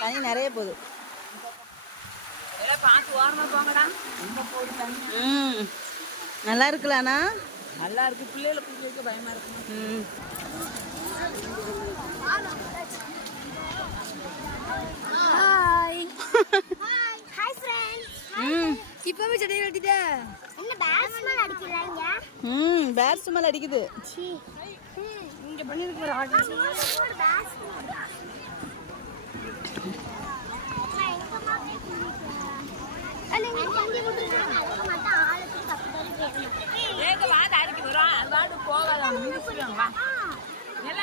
தண்ணி நிறைய போகுது. நல்லா இருக்குல்லண்ணா? நல்லா இருக்கு. பிள்ளைகளை குளிக்க பயமா இருக்கு. Hi hi friends. இப்பவே சட்டை கட்டிட்ட. என்ன பேட்ஸ்மேன் அடிக்கறாங்க? பேட்ஸ்மேன் அடிக்குது. இங்க பண்ணிருக்கு ஒரு ஆர்டர். அல்லங்க தண்ணி குடிச்சா மத்த ஆளுக்கு தப்புதல் கேட்கணும். ஏங்க வாட அடிக்கு வரோம். அந்த வாடு போகாத மிதிச்சுறாங்க வா. இல்ல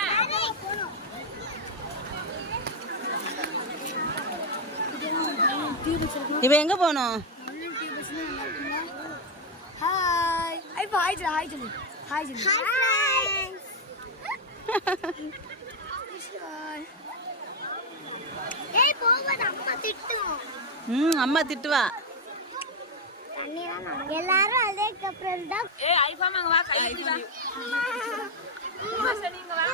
இவ எங்க போணும்? ஹாய். ஐ ஹாய் சொல்லு ஹாய் சொல்லு. ஹாய் சொல்லு. ஹாய் ஏய் போவத அம்மா திட்டுவோம். அம்மா திட்டுவா. எல்லாரும் அதே கப்ரல் தான். ஏய் ஐஃபாம் அங்க வா கை பிடி வா. அம்மா சரிங்க வா.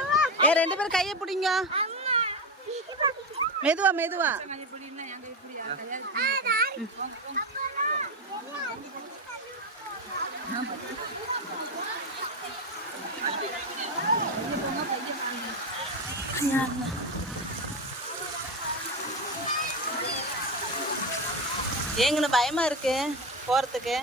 ரெண்டு பேரும் கையை பிடிங்க. மெதுவா மெதுவா. கை பிடினா எங்க இப்படியா கையா. ஏங்கன்னு பயமா இருக்கு போறதுக்கு.